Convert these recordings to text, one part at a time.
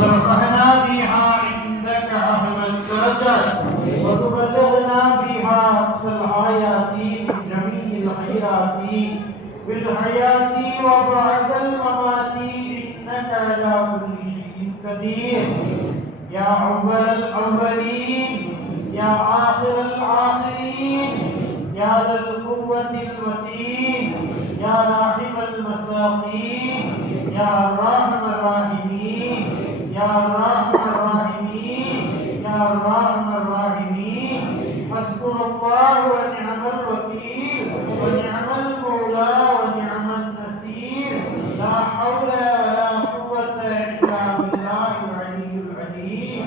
وترفعنا بها عندك أعلى الدرجات وتبلغنا بها أقصى الغايات من جميع الخيرات بالحياة وبعد الممات إنك على كل شيء قدير يا أول الأولين يا آخر الآخرين يا ذا القوة المتين يا راحم المساكين يا أرحم الراحمين يا أرحم الراحمين يا أرحم الراحمين حسبنا الله ونعم الوكيل ونعم المولى ونعم النصير لا حول ولا قوة إلا بالله العلي العليم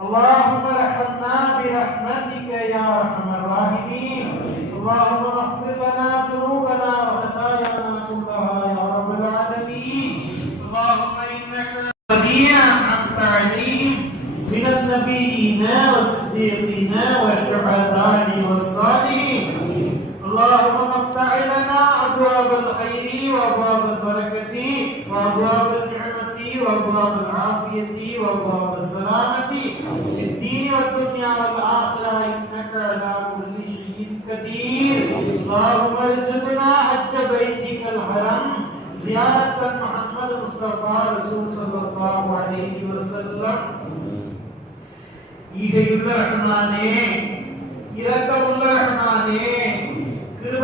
اللهم ارحمنا برحمتك يا أرحم الراحمين اللهم اغفر لنا ذنوبنا وخطايانا كلها يا رب العالمين اللهم إنك الذين أنعمت عليهم من النبيين والصديقين والشهداء والصالحين اللهم افتح لنا أبواب الخير وأبواب البركة وأبواب النعمة وأبواب العافية وأبواب السلامة في الدين والدنيا والآخرة إنك على كل شيء قدير اللهم ارزقنا حج بيتك الحرم زيارة محمد مصطفى رسول صلى الله عليه وسلم ஈகையுள்ள ரஹ்மானே இரக்கமுள்ள ரஹ்மானே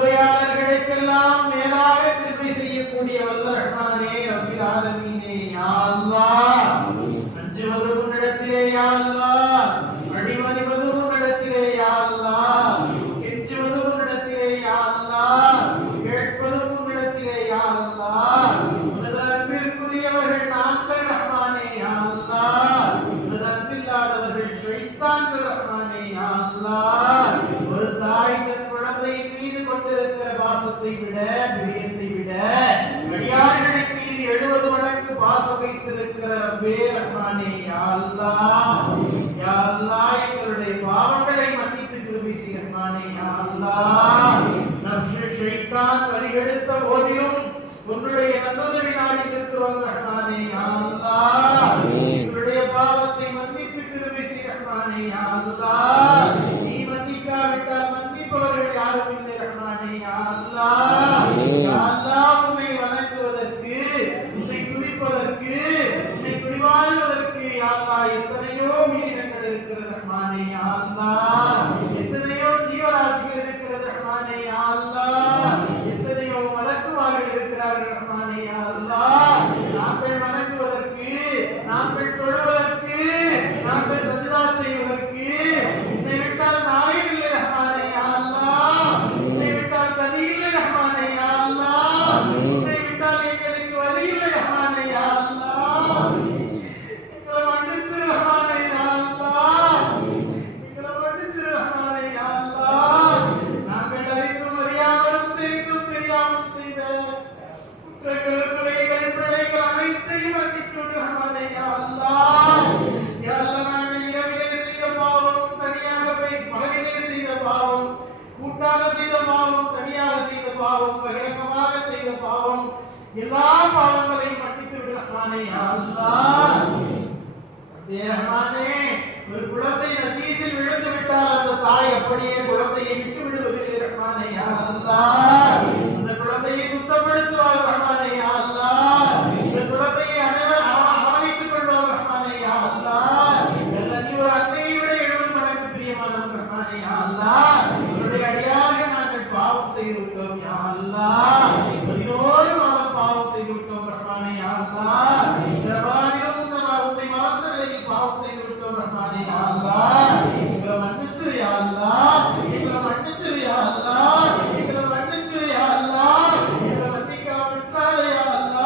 கிருபையாளர்களுக்கெல்லாம் மேலாக கிருபை செய்யக்கூடிய வல்ல ரஹ்மானே ரப்பில் ஆலமீனே யா அல்லாஹ் அஞ்சுவது உன்னிடத்திலே யா அல்லாஹ் அடிபணிவது உன்னிடத்திலே யா அல்லாஹ் கெஞ்சுவது உன்னிடத்திலே யா அல்லாஹ் கேட்பது உன்னிடத்திலே யா அல்லாஹ் உனது அன்பிற்குரியவர்கள் நாங்கள் ரஹ்மானே யா அல்லாஹ் உனது அன்பில்லாதவர்கள் ஷைத்தான்கள் ரஹ்மானே யா அல்லாஹ் ஒரு தாய் தன் குழந்தையின் மீது கொண்டிருக்கிற பாசத்தை விட பிரியத்தை விட அடியார்களின் மீது 70 மடங்கு பாசம் வைத்திருக்கிற ரப்பே ரஹ்மானே யா அல்லாஹ் எங்களுடைய பாவங்களை மன்னித்து கிருபை செய் ரஹ்மானே யா அல்லாஹ் நஃப்ஸ் ஷைத்தான் வழிகெடுத்த போதிலும் உன்னுடைய நல்லுதவி நாடி நிற்கிறோம் ரஹ்மானே யா அல்லாஹ் எங்களுடைய பாவத்தை மன்னித்து கிருபை செய் ரஹ்மானே யா அல்லாஹ் நீ மன்னிக்காவிட்டால் மன்னிப்பவர்கள் யாரும் இல்லை ரஹ்மானே யா அல்லாஹ் உன்னை வணங்குவதற்கு உன்னை துதிப்பதற்கு உன்னை துதிவாழ்வதற்கு யா அல்லாஹ் எத்தனையோ உயிரினங்கள் இருக்கிறது ரஹ்மானே யா அல்லாஹ் எத்தனையோ ஜீவராசிகள் இருக்கிறது ரஹ்மானே யா அல்லாஹ் எத்தனையோ மலக்குமார்கள் இருக்கிறார்கள் ரஹ்மானே யா அல்லாஹ் நாங்கள் வணங்குவதற்கு நாங்கள் தொழுவதற்கு நாங்கள் சஜதா செய்வதற்கு உன்னை விட்டால் நாய் இல்லை ரஹ்மானே யா அல்லாஹ் உன்னை விட்டால் கதி இல்லை ரஹ்மானே யா அல்லாஹ் உன்னை விட்டால் எங்களுக்கு வழி இல்லை ரஹ்மானே யா அல்லாஹ் எங்களை மன்னிச்சு ரஹ்மானே யா அல்லாஹ் எங்களை மன்னிச்சு ரஹ்மானே யா அல்லாஹ் நாங்கள் அறிந்தும் அறியாமலும் தெரிந்தும் தெரியாமல் செய்த குற்றங்கள் குறைகள் பிழைகள் அனைத்தையும் மன்னிச்சு ரஹ்மானே யா அல்லாஹ் யா அல்லாஹ் நாங்கள் இரவிலே செய்த பாவம் தனியாக பகலிலே செய்த பாவம் கூட்டாக செய்த பாவம் தனியாக செய்த பாவம் பகிரங்கமாக செய்த பாவம் எல்லா பாவங்களையும் மன்னித்து விடு ரஹ்மானே யா அல்லாஹ் ரஹ்மானே ஒரு குழந்தை நஜீஸில் விழுந்து விட்டால் அந்த தாய் அப்படியே குழந்தையை விட்டு விடுவதில்லை ரஹ்மானே யா அல்லாஹ் அந்த குழந்தையை சுத்தப்படுத்துவார் ரஹ்மானே யா அல்லாஹ் இந்த குழந்தையை அவனித்துக் கொள்வார் ரஹ்மானே யா அல்லாஹ் நீ ஒரு அன்னையை விட 70 மடங்கு பிரியமானவன் ரஹ்மானே யா அல்லாஹ் உன்னுடைய அடியார்கள் நாங்கள் பாவம் செய்து விட்டோம் யா அல்லாஹ் 11 மாதம் பாவம் செய்து விட்டோம் ரஹ்மானே யா அல்லாஹ் இந்த ரமலானிலும் உன்னை மறந்த நிலையில் பாவம் செய்து விட்டோம் ரஹ்மானே யா அல்லாஹ் எங்களை மன்னிச்சு யா அல்லாஹ் எங்களை மன்னிச்சு யா அல்லாஹ் எங்களை மன்னிச்சு யா அல்லாஹ் எங்களை மன்னிக்காம விட்டாதே யா அல்லாஹ்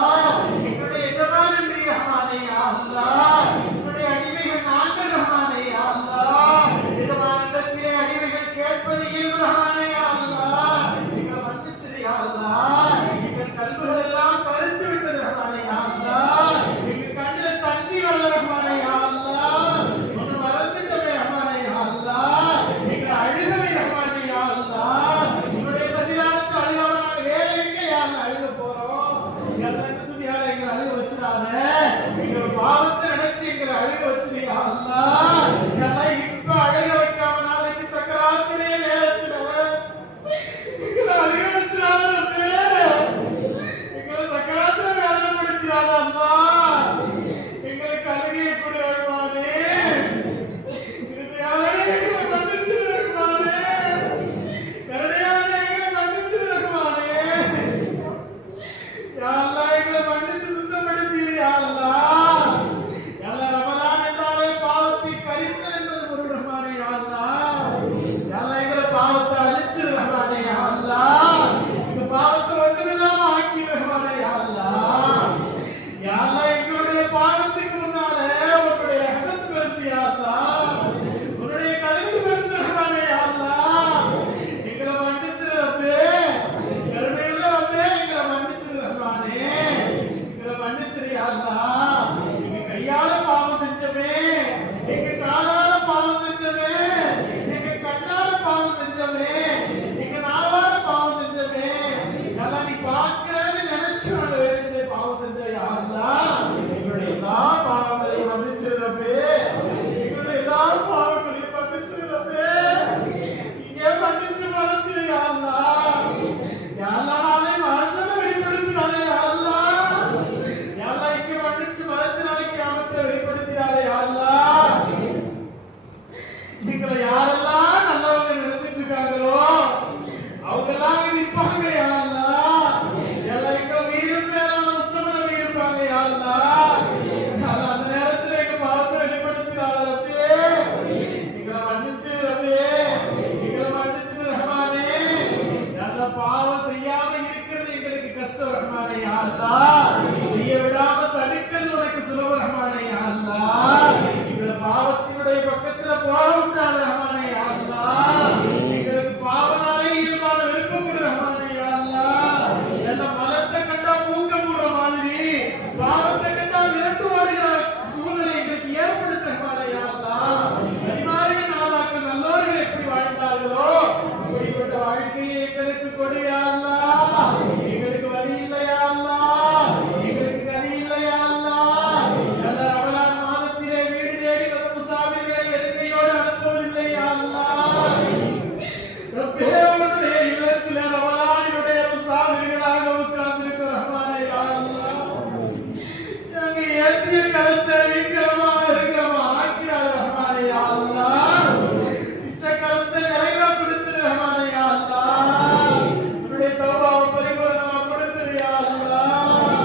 கருத்தை விக்கிரமா இருக்கிறமா ஆக்கிறார் ரஹ்மானே யா அல்லாஹ். பிச்சை கருத்தை நிறைவா கொடுத்து ரஹ்மானே யா அல்லாஹ். உன்னுடைய தௌபாவை பரிபூரணமா கொடுத்து யா அல்லாஹ்.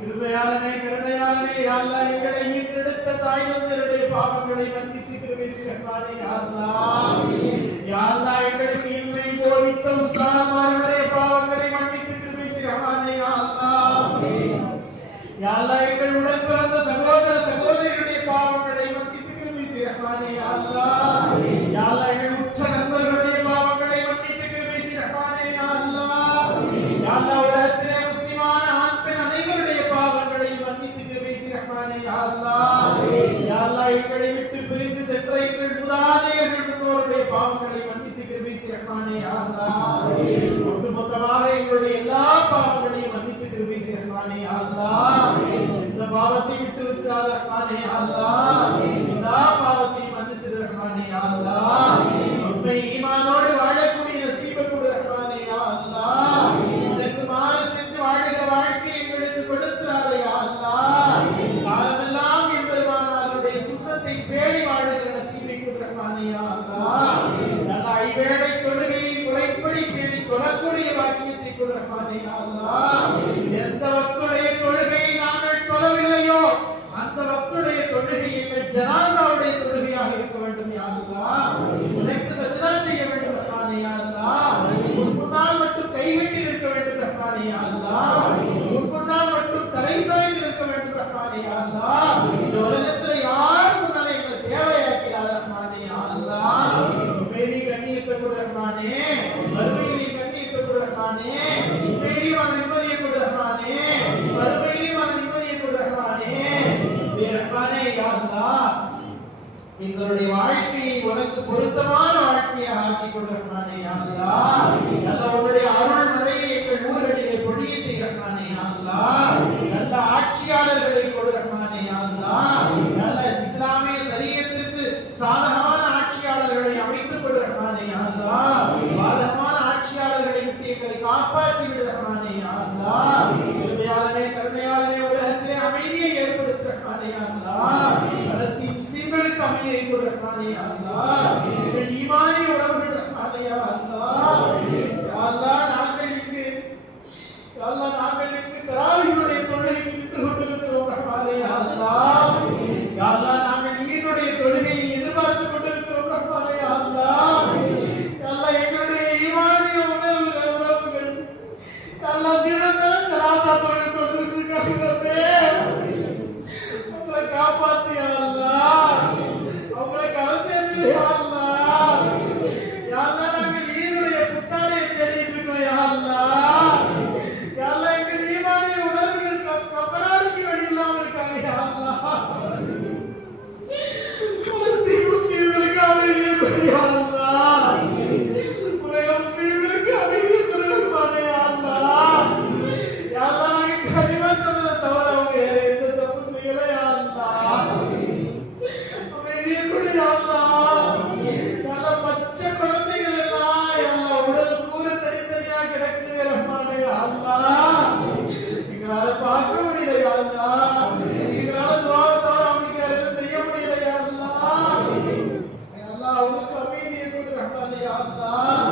கிருபையாளனே கருணையாளனே யா அல்லாஹ். எங்களை ஈன்றெடுத்த தாய் தந்தையருடைய பாவங்களை மன்னித்து கிருபை செய் ரஹ்மானே யா அல்லாஹ். யா அல்லாஹ் எங்களுக்கு இன்மை போதித்த உஸ்தாதுமார்களுடைய பாவங்களை மன்னித்து கிருபை செய் ரஹ்மானே யா அல்லாஹ். யா அல்லாஹ் எங்களுடன் பிறந்த சகோதர சகோதரிகளுடைய பாவங்களை மன்னித்து கிருபை செய் ரஹ்மானே யா அல்லாஹ். யா அல்லாஹ் எங்கள் உற்ற நண்பர்களுடைய பாவங்களை மன்னித்து கிருபை செய் ரஹ்மானே யா அல்லாஹ். யா அல்லாஹ் உலகத்திலே முஸ்லிமான ஆண் பெண் அனைவருடைய பாவங்களை மன்னித்து கிருபை செய் ரஹ்மானே யா அல்லாஹ். யா அல்லாஹ் எங்களை விட்டு பிரிந்து சென்ற எங்கள் மூதாதையர்கள் முன்னோருடைய பாவங்களை மன்னித்து கிருபை செய் ரஹ்மானே யா அல்லாஹ். ஒட்டுமொத்தமாக எங்களுடைய எல்லா பாவங்களையும் மன்னித்து கிருபை செய் ரஹ்மானே யா அல்லாஹ். இந்த பாவத்தை விட்டு வச்சிராத ரஹ்மானே யா அல்லாஹ். எல்லா பாவத்தையும் மன்னிச்சிரு ரஹ்மானே யா அல்லாஹ். உண்மை ஈமானோடு வாழக்கூடிய நசீபை கொடு ரஹ்மானே யா அல்லாஹ். உனக்கு மாறு சென்று வாழுகிற வாழ்க்கை எங்களுக்கு கொடுத்துறாத யா அல்லாஹ். காலமெல்லாம் எம்பெருமானாருடைய சுன்னத்தை பேணி வாழுகிற நசீபை கொடு ரஹ்மானே யா அல்லாஹ். நல்லா ஐவேளை தொழுகையை முறைப்படி பேணி தொழக்கூடிய வாக்கியத்தை கொடு ரஹ்மானே யா அல்லாஹ். எந்த வக்துடைய தொழுகையை நாங்கள் தொழவில்லையோ அந்த வக்துடைய தொழுகை எங்கள் ஜனாசாவுடைய தொழுகையாக இருக்க வேண்டும் யா அல்லாஹ். உனக்கு சஜ்தா செய்ய வேண்டும் ரஹ்மானே யா அல்லாஹ். உன் முன்னால் மட்டும் கைகட்டி நிற்க வேண்டும் ரஹ்மானே யா அல்லாஹ். உன் முன்னால் மட்டும் தலை சாய்ந்து நிற்க வேண்டும் ரஹ்மானே யா அல்லாஹ். இந்த உலகத்தில் யார் முன்னாலே எங்களை தேவையாக்கிறார் ரஹ்மானே யா அல்லாஹ். உண்மையிலே கண்ணியத்தை கொடு ரஹ்மானே. மறுமையிலே கண்ணியத்தை கொடு ரஹ்மானே. உண்மையிலே நிம்மதியை கொடு ரஹ்மானே. மறுமையிலே நிம்மதியை கொடு ரஹ்மானே. ரஹ்மானே யா அல்லாஹ். எங்களுடைய வாழ்க்கையை உனக்கு பொருத்தமான வாழ்க்கையாக ஆக்கி கொடு ரஹ்மானே யா அல்லாஹ். நல்ல உன்னுடைய அருள் மழையை எங்கள் ஊர்களிலே பொழிய செய் ரஹ்மானே யா அல்லாஹ். நல்ல ஆட்சியாளர்களை கொடு ரஹ்மானே யா அல்லாஹ். நல்ல இஸ்லாமிய ஷரியத்துக்கு சாதகமான ஆட்சியாளர்களை அமைத்துக் கொடு ரஹ்மானே யா அல்லாஹ். பாதகமான ஆட்சியாளர்களை விட்டு எங்களை காப்பாற்றி விடு ரஹ்மானே யா அல்லாஹ். கிருபையாளனே கருணையாளனே உலகத்திலே அமைதியை ஏற்படுத்து ரஹ்மானே யா அல்லாஹ். பலஸ்தீன் முஸ்லிம்களுக்கு அமைதியை கொடு ரஹ்மானே யா அல்லாஹ். எங்கள் ஈமானி உறவுகள் ரஹ்மானே யா அல்லாஹ். யா அல்லாஹ் நாங்கள் இங்கு யா அல்லாஹ் நாங்கள் இங்கு தராவீஹுடைய தொழுகைக்கு நின்று கொண்டிருக்கிறோம் ரஹ்மானே யா அல்லாஹ். யா அல்லாஹ் நாங்கள் ஈதுடைய தொழுகையை எதிர்பார்த்து கொண்டிருக்கிறோம் ரஹ்மானே யா அல்லாஹ். யா அல்லாஹ் எங்களுடைய ஈமானி உறவுகள் யா அல்லாஹ் தினந்தோறும் ஜனாஸா தொழுகை கொண்டிருக்கிறார்களே. அவங்களை காப்பாத்து யா அல்லாஹ். அவங்களை கரசேர்த்து யா அல்லாஹ். யா அல்லாஹ் நாங்கள் ஈதுடைய புத்தாடையை தேடிட்டு இருக்கோம் யா அல்லாஹ். யா அல்லாஹ் எங்கள் ஈமானி உணர்வுகள் கபராடிக்கு வழி இல்லாமல் இருக்காங்க யா அல்லாஹ். பலஸ்தீன் முஸ்லிம்களுக்கு அமைதியை கொடு யா அல்லாஹ். உலக முஸ்லிம்களுக்கு அமைதியை கொடு ரஹ்மானே யா அல்லாஹ். யா அல்லாஹ் நாங்கள் கலிமா சொன்னதை தவிர அவங்க வேற எந்த தப்பு செய்யல யா அல்லாஹ். அமைதியை கொடு யா அல்லாஹ். யா அல்லாஹ் பச்சை குழந்தைகள் எல்லாம் யா அல்லாஹ் உடல் கூற தனித்தனியா கிடக்குது ரஹ்மானே யா அல்லாஹ். எங்களால பார்க்க முடியல யா அல்லாஹ். எங்களால துஆவை தவிர அவங்களுக்கு எதுவும் செய்ய முடியல யா அல்லாஹ். யா அல்லாஹ் அவங்களுக்கு அமைதியை கொடு ரஹ்மானே யா அல்லாஹ்.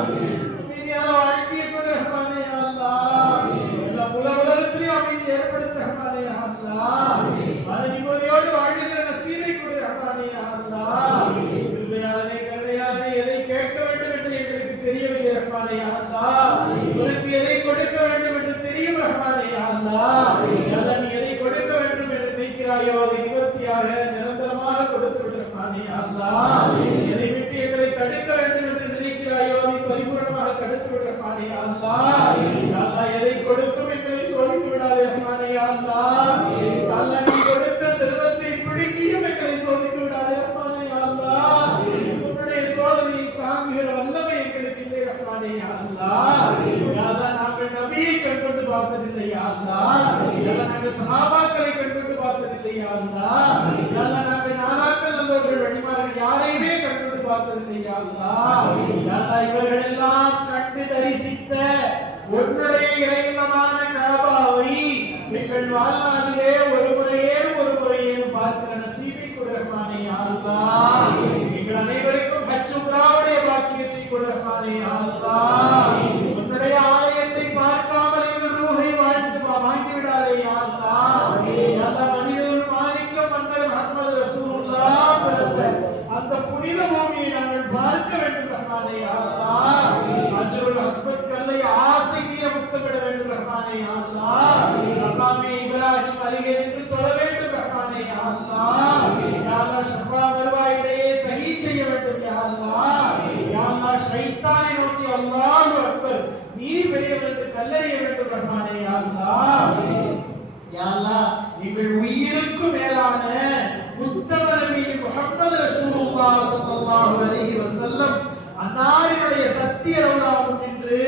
அமைதியான வாழ்க்கையை கொடு ரஹ்மானே யா அல்லாஹ். எல்லா உலகத்திலேயும் அமைதி ஏற்படுத்து ரஹ்மானே யா அல்லாஹ். மன நிம்மதியோடு வாழ்கிற நசீபை கொடு ரஹ்மானே யா அல்லாஹ். கிருபையாளனே கருணையாளனே எதை கேட்க வேண்டும் என்று எங்களுக்கு தெரியவில்லை ரஹ்மானே யா அல்லாஹ். உனக்கு எதை கொடுக்க வேண்டும் என்று தெரியும் ரஹ்மானே யா அல்லாஹ். யா அல்லாஹ் நீ எதை கொடுக்க வேண்டும் என்று நினைக்கிறாயோ அதை நிவர்த்தியாக நிரந்தரமாக கொடுத்து விடு ரஹ்மானே யா அல்லாஹ். எதை விட்டு எங்களை தடுக்க வேண்டும் என்று நினைக்கிறாயோ அதை பரிபூரணமாக தடுத்து விடு ரஹ்மானே யா அல்லாஹ். யா அல்லாஹ் எதை கொடுத்தும் எங்களை சோதித்து விடாதே ரஹ்மானே யா அல்லாஹ். யா அல்லாஹ் நீ கொடுத்த செல்வத்தை பிடுங்கியும் எங்களை சோதித்து விடாதே ரஹ்மானே யா அல்லாஹ். உன்னுடைய சோதனையை தாங்குகிற வல்லமை எங்களுக்கு இல்லை ரஹ்மானே யா அல்லாஹ். யா அல்லாஹ் நாங்கள் நபியை கண்டு பார்த்ததில்லை யா அல்லாஹ். யா அல்லாஹ் நாங்கள் சஹாபாக்களை கண்டு பார்த்ததில்லை யா அல்லாஹ். யா அல்லாஹ் நாங்கள் நானாக்கள் நல்லவர்கள் வழிமார்கள் யாரையுமே கண்டு பார்த்ததில்லை யா அல்லாஹ். யா அல்லாஹ் இவர்கள் எல்லாம் கண்டு தரிசித்த உன்னுடைய இறையில்லமான கஅபாவை எங்கள் வாழ்நாளிலே ஒரு முறையேனும் ரஹ்மானே யா அல்லாஹ். அஜ்ருல் அஸ்பத் கல்லை ஆசை தீர முத்தமிட வேண்டும் ரஹ்மானே யா அல்லாஹ். மகாமே இப்ராஹிம் அருகே நின்று தொழ வேண்டும் ரஹ்மானே யா அல்லாஹ். யா அல்லாஹ் ஷஃபா மர்வாயிடையே சஹீ செய்ய வேண்டும் யா அல்லாஹ். யா அல்லாஹ் ஷைத்தானை நோக்கி அல்லாஹு அக்பர் நீர் வெளிய வந்து கல்லறிய வேண்டும் ரஹ்மானே யா அல்லாஹ். யா அல்லாஹ் எங்கள் உயிருக்கு மேலான உத்தம நபி முஹம்மது ரசூலுல்லாஹ் ஸல்லல்லாஹு அலைஹி வஸல்லம் அன்னாருடைய சத்திய ரவுலாவும் நின்று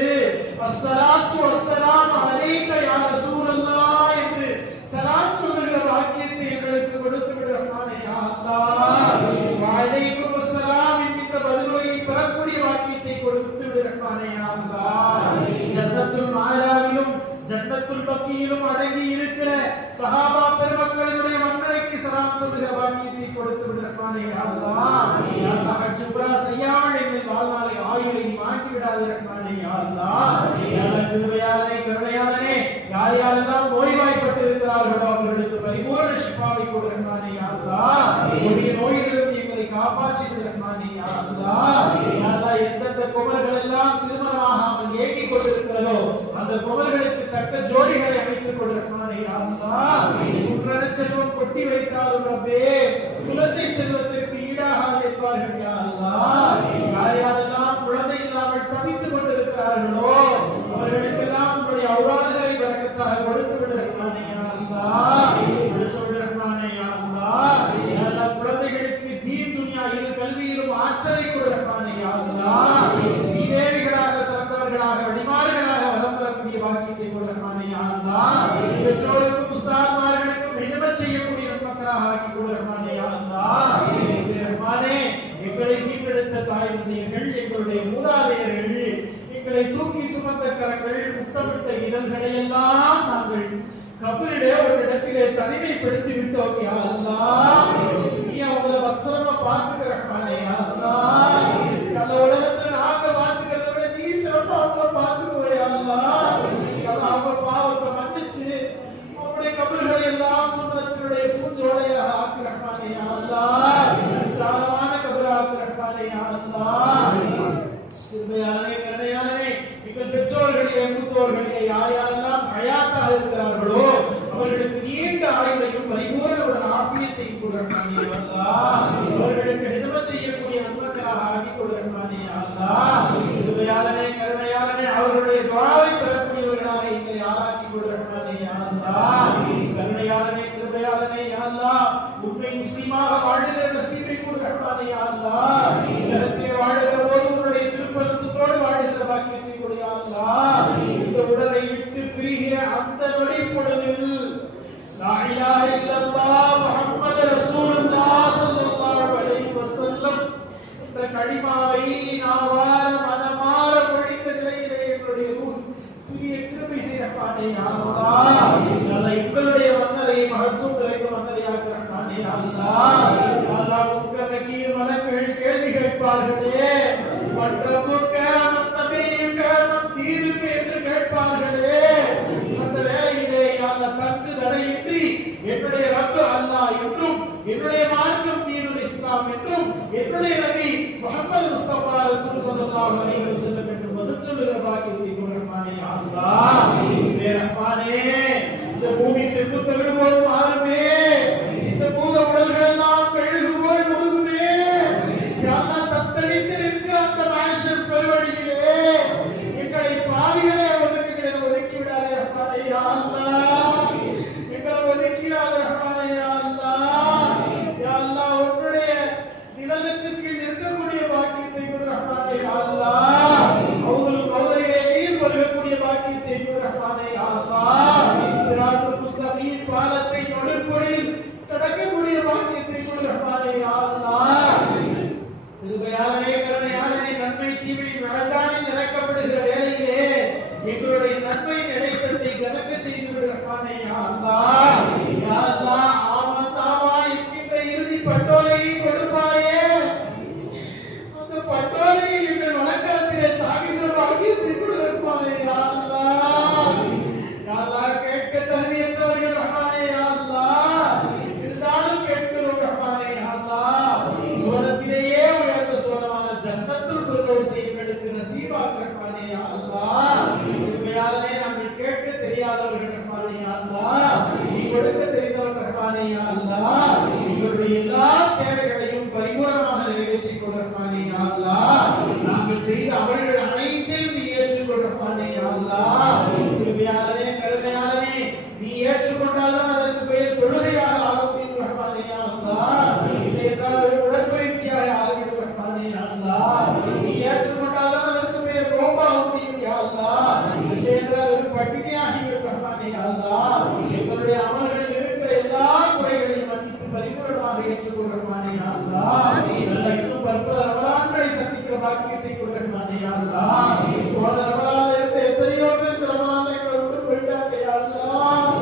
அஸ்ஸலாத்து வஸ்ஸலாமு அலைக யா ரசூலல்லாஹ் என்று சலாம் சொல்லுகிற வாக்கியத்தை எங்களுக்கு கொடுத்து விடு ரஹ்மானே யா அல்லாஹ். வ அலைக்கும் அஸ்ஸலாம் என்கிற பதிலுரை பெறக்கூடிய வாக்கியத்தை கொடுத்து விடு ரஹ்மானே யா அல்லாஹ். ஜன்னத்துல் மாலாவிலும் ஜன்னத்துல் பக்கியிலும் அடங்கி இருக்கிற சஹாபா பெருமக்களுடைய மன்னரைக்கு சலாம் சொல்லுகிற வாக்கியத்தை கொடுத்து விடு ரஹ்மானே யா அல்லாஹ். யா அல்லாஹ் ஹஜ் உம்ரா செய்யாமல் எங்கள் வாழ்நாளை ஆயுளை நீ மாற்றி விடாதே ரஹ்மானே யா அல்லாஹ். யா அல்லாஹ் கிருபையாளனே கருணையாளனே யார் யாரெல்லாம் நோய்வாய்ப்பட்டு இருக்கிறார்களோ அவர்களுக்கு பரிபூரண ஷிஃபாவை கொடு ரஹ்மானே யா அல்லாஹ். உடைய நோயிலிருந்து எங்களை காப்பாற்றி விடு ரஹ்மானே யா அல்லாஹ். யா அல்லாஹ் எந்தெந்த குமர்கள் எல்லாம் திருமணமாகாமல் ஏங்கிக் கொண்டிருக்கிறதோ அந்த குமர்களுக்கு தக்க ஜோடிகளை அமைத்துக் கொடு ரஹ்மானே யா அல்லாஹ். குன்றன செல்வம் கொட்டி வைத்தாலும் ரப்பே குழந்தை செல்வத்திற்கு ஈடாகாது என்பார்கள் யா அல்லாஹ். யார் யாரெல்லாம் குழந்தை இல்லாமல் தவித்துக் கொண்டிருக்கிறார்களோ அவர்களுக்கெல்லாம் உங்களுடைய அவுராதுகளை பரக்கத்தாக கொடுத்து விடு ரஹ்மானே யா அல்லாஹ். கொடுத்து விடு ரஹ்மானே யா அல்லாஹ். யா அல்லாஹ் குழந்தைகளுக்கு தீன் துன்யா இரு கல்வியிலும் ஆற்றலை கொடு ரஹ்மானே யா அல்லாஹ். சீதேவிகளாக சிறந்தவர்களாக வழிமாறுகளாக வலம் பெறக்கூடிய வாக்கியத்தை கொடு ரஹ்மானே யா அல்லாஹ். பெற்றோருக்கும் உஸ்தாத்மார்களுக்கும் ஹிதமத் செய்யக்கூடிய மக்களாக ஆக்கி கொடு ரஹ்மானே யா அல்லாஹ். ரஹ்மானே எங்களை மீட்டெடுத்த தாய் தந்தையர்கள் எங்களுடைய மூதாதையர்கள் எங்களை தூக்கி சுமந்த கரங்கள் முத்தமிட்ட இதழ்களை எல்லாம் நாங்கள் கபரிலே ஒரு இடத்திலே தனிமைப்படுத்தி விட்டோம் யா அல்லாஹ். நீ அவங்கள பத்திரமா பார்த்துக்க ரஹ்மானே யா அல்லாஹ். அந்த உலகத்துல நாங்க பார்த்துக்கிறத விட நீ சிறப்பா அவங்கள பார்த்துக்குவே யா அல்லாஹ். அவங்க பாவத்தை மன்னிச்சு அவங்களுடைய கபர்களை எல்லாம் சுமத்தினுடைய பூஞ்சோலையாக ஆக்கி ரஹ்மானே யா அல்லாஹ். விசாலமான கபராக ரஹ்மானே யா அல்லாஹ். கிருபையாளனே கருணையாளனே எங்கள் பெற்றோர்களிலே மூத்தோர்களிலே யார் யாரெல்லாம் ஹயாத்தாக இருக்கிறார்களோ அவர்களுக்கு நீண்ட ஆயுளையும் பரிபூரண ஆஃபியத்தையும் கொடு ரஹ்மானே யா அல்லாஹ். அவர்களுக்கு ஹிதமத் செய்யக்கூடிய நன்மக்களாக ஆக்கி கொடு ரஹ்மானே யா அல்லாஹ். கிருபையாளனே கருணையாளனே அவர்களுடைய துஆவை பெறக்கூடியவர்களாக எங்களை ஆக்கி கொடு ரஹ்மானே யா அல்லாஹ். கருணையாளனே கிருபையாளனே யா அல்லாஹ். உண்மை முஸ்லிமாக வாழுகிற நசீபை கொடு ரஹ்மானே யா அல்லாஹ். உலகத்திலே வாழுகிற போது உன்னுடைய திருப்பதத்தோடு வாழுகிற பாக்கியத்தை கொடு யா அல்லாஹ். இந்த உடலை விட்டு பிரிகிற அந்த நொடி பொழுதில் லா இலாஹ இல்லல்லாஹ் முஹம்மது ரசூலுல்லாஹ் ஸல்லல்லாஹு அலைஹி வஸல்லம் என்ற கலிமாவை நாவார மனமார பொழிந்த நிலையிலே எங்களுடைய ரூஹ் பிரிய கிருபை செய்ய ரஹ்மானே யா அல்லாஹ். அல்லாஹ் எங்களுடைய மன்னரை மகத்துவம் நிறைந்த மன்னரையாக ரஹ்மானே யா அல்லாஹ். அல்லாஹ் முன்கர் நக்கீர் மலக்குகள் கேள்வி கேட்பார்களே மற்றபுக்க நபியுக்க தீனுக்கு என்று கேட்பார்களே அந்த வேளையிலே அல்லாஹ் தங்கு தடையின்றி என்னுடைய ரப்பு அல்லாஹ் என்றும் என்னுடைய மார்க்கம் தீனுல் இஸ்லாம் என்றும் என்னுடைய நபி முஹம்மது முஸ்தபா ரசூல் ஸல்லல்லாஹு அலைஹி வஸல்லம் என்று பதில் சொல்லுகிற பாக்கியத்தை கொடு ரஹ்மானே யா அல்லாஹ். ரஹ்மானே இந்த பூமி செப்பு தவிடு போல் மாறுமே, இந்த பூத உடல்கள் எல்லாம் மெழுகு போல் முழுகுமே. யா அல்லாஹ் தத்தளித்து நிற்கிற அந்த மாஷர் பெருவழியிலே எங்களை பாவிகளே ஒதுக்கி விடாதே ரஹ்மானே யா அல்லாஹ். எங்களை ஒதுக்கிடாதே ரஹ்மானே யா அல்லாஹ். யா அல்லாஹ் உன்னுடைய நிழலுக்கு கீழ் நிற்கக்கூடிய பாக்கியத்தை கொடு ரஹ்மானே யா அல்லாஹ். அவுதுல் கௌதரிலே நீர் பருகக்கூடிய பாக்கியத்தை கொடு ரஹ்மானே யா அல்லாஹ். சிராத்துல் முஸ்தகீம் பாலத்தை நொடுப்பொடி பாக்கியத்தை கொடு ரஹ்மானே யா அல்லாஹ். போன ரமலான்ல இருந்த எத்தனையோ பேர் இந்த ரமலான்ல எங்களை விட்டு போயிட்டாங்க யா அல்லாஹ்.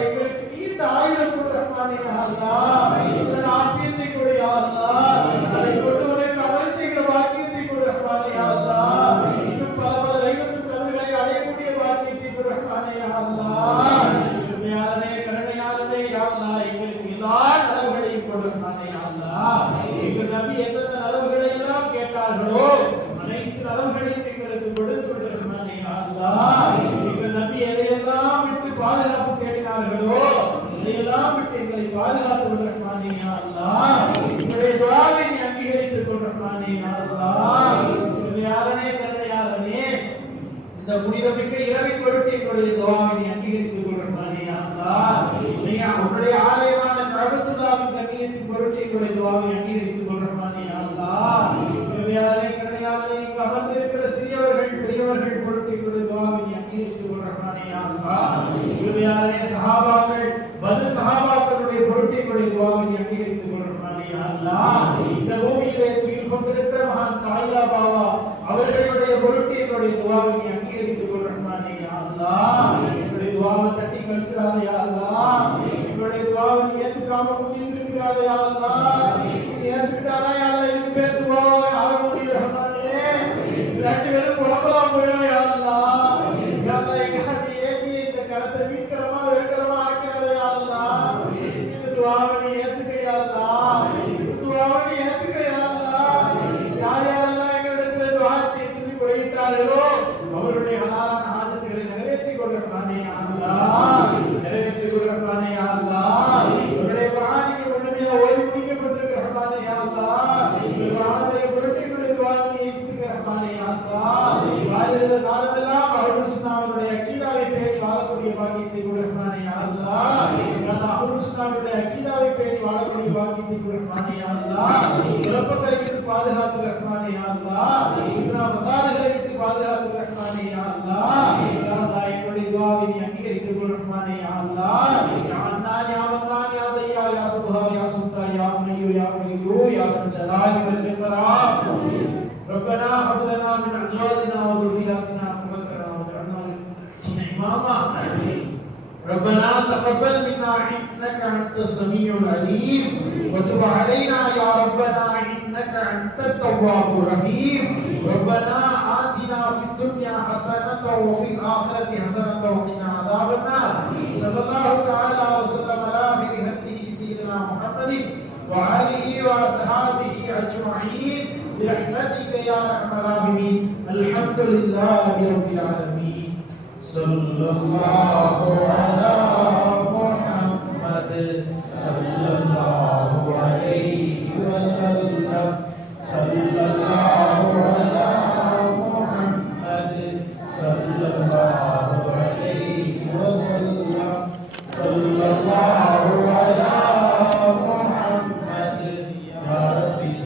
எங்களுக்கு நீண்ட ஆயுளை கொடு ரஹ்மானே யா அல்லாஹ். எங்கள் ஆஃபியத்தை கொடு யா அல்லாஹ். அதை கொண்டு உனக்கு அமல் செய்கிற பாக்கியத்தை கொடு ரஹ்மானே யா அல்லாஹ். இன்னும் பல பல லைலத்துல் கத்ர்களை அடையக்கூடிய பாக்கியத்தை கொடு ரஹ்மானே யா அல்லாஹ். கருணையாளனே கருணையாளனே யா அல்லாஹ். எங்களுக்கு எல்லா நலவுகளையும் கொடு ரஹ்மானே யா அல்லாஹ். எங்கள் நபி எந்தெந்த நலவுகளை எல்லாம் கேட்டார்களோ அனைத்து நலவுகளையும் எங்களுக்கு கொடுத்து விடு ரஹ்மானே யா அல்லாஹ். எங்கள் நபி எதையெல்லாம் விட்டு பாதுகாப்பு தேடினார்களோ அதையெல்லாம் விட்டு எங்களை பாதுகாத்து விடு ரஹ்மானே யா அல்லாஹ். எங்களுடைய துஆவை நீ அங்கீகரித்துக் கொள் ரஹ்மானே யா அல்லாஹ். கருணையாளனே கருணையாளனே இந்த புனிதமிக்க இரவின் பொருட்டு எங்களுடைய துஆவை நீ அங்கீகரித்துக் கொள் ரஹ்மானே யா அல்லாஹ். உன்னுடைய ஆலயமான கஅபத்துல்லாஹின் கண்ணியத்தின் பொருட்டு எங்களுடைய துஆவை அங்கீகரித்துக் கொள் ரஹ்மானே யா அல்லாஹ். கருணையாளனே கருணையாளனே இங்கு அமர்ந்திருக்கிற சிறியவர்கள் பெரியவர்கள் பொருட்டு எங்களுடைய துஆவை நீ அங்கீகரித்துக் கொள் ரஹ்மானே யா அல்லாஹ். கருணையாளனே சஹாபாக்கள் பத்ர் சஹாபாக்களுடைய பொருட்டு எங்களுடைய துஆவை நீ அங்கீகரித்துக் கொள் ரஹ்மானே யா அல்லாஹ். இந்த பூமியிலே துயில் கொண்டிருக்கிற மகான் தாயிலா பாவா அவர்களுடைய பொருட்டு எங்களுடைய துஆவை நீ அங்கீகரித்துக் கொள் ரஹ்மானே யா அல்லாஹ். எங்களுடைய துஆவை தட்டி கழிச்சிராதே யா அல்லாஹ். எங்களுடைய துஆவை நீ ஏத்துக்காம முடிந்திருக்கிறாதே யா அல்லாஹ். நீ ஏத்துக்கிட்டானா யா அல்லாஹ் இதுக்கு பேர் துஆவை ஆக முடியும் ரஹ்மானே. இல்லாட்டி வெறும் புலம்பலாம் போயிடும் யா அல்லாஹ். யா அல்லாஹ் எங்களுக்கு ஏத்தி இந்த கரத்தை மீட்கிறமா வெறுக்கிறமா ஆக்கிறாதே யா அல்லாஹ். இந்த துஆவை நீ ஏத்துக்க யா அல்லாஹ். இந்த துஆவை நீ ஏத்துக்க யா அல்லாஹ். யார் யாரெல்லாம் எங்களிடத்தில் துஆ செய்ய சொல்லி முறையிட்டார்களோ அவருடைய ஹலாலான ஹாஜத்துகளை நிறைவேற்றிக் கொள் ரஹ்மானே யா அல்லாஹ். நிறைவேற்றிக் கொள் ரஹ்மானே யா அல்லாஹ். உன்னுடைய குர்ஆனை முழுமையாக ஓதி முடிக்கப்பட்டிருக்கிற ரஹ்மானே யா அல்லாஹ். இந்த குர்ஆனை பொருட்களுடைய துஆவை நீ ஏற்றுக்க ரஹ்மானே யா அல்லாஹ். வாழ்கிற காலமெல்லாம் அஹ்லுல் சுன்னாவுடைய அகீதாவை பேணி வாழக்கூடிய பாக்கியத்தை கொடு ரஹ்மானே யா அல்லாஹ். யா அல்லாஹ் அஹ்லுல் சுன்னாவுடைய அகீதாவை பேணி வாழக்கூடிய பாக்கியத்தை கொடு ரஹ்மானே யா அல்லாஹ். குழப்பங்களை விட்டு பாதுகாத்து ரஹ்மானே யா அல்லாஹ். இத்னா மசாலகளை விட்டு பாதுகாத்து ரஹ்மானே யா அல்லாஹ். யா அல்லாஹ் எங்களுடைய துஆவை நீ அங்கீகரித்துக் கொள் ரஹ்மானே யா அல்லாஹ். யா அன்னான் யா மன்னான் யா தய்யார் யா சுப்ஹான் யா சுல்தான் யா மய்யூ யா கய்யூ யா தல் ஜலாலி வல் இக்ராம். ربنا هب لنا من ازواجنا وذرياتنا قرة اعين واجعلنا للمتقين اماما. ربنا تقبل منا انك انت السميع العليم وتب علينا يا ربنا انك انت التواب الرحيم. ربنا آتنا في الدنيا حسنة وفي الآخرة حسنة وقنا عذاب النار. صلى الله تعالى وسلم على خير خلقه سيدنا محمد وآله وأصحابه أجمعين برحمتك يا أرحم الراحمين. الحمد لله رب العالمين. صلى الله على محمد صلى الله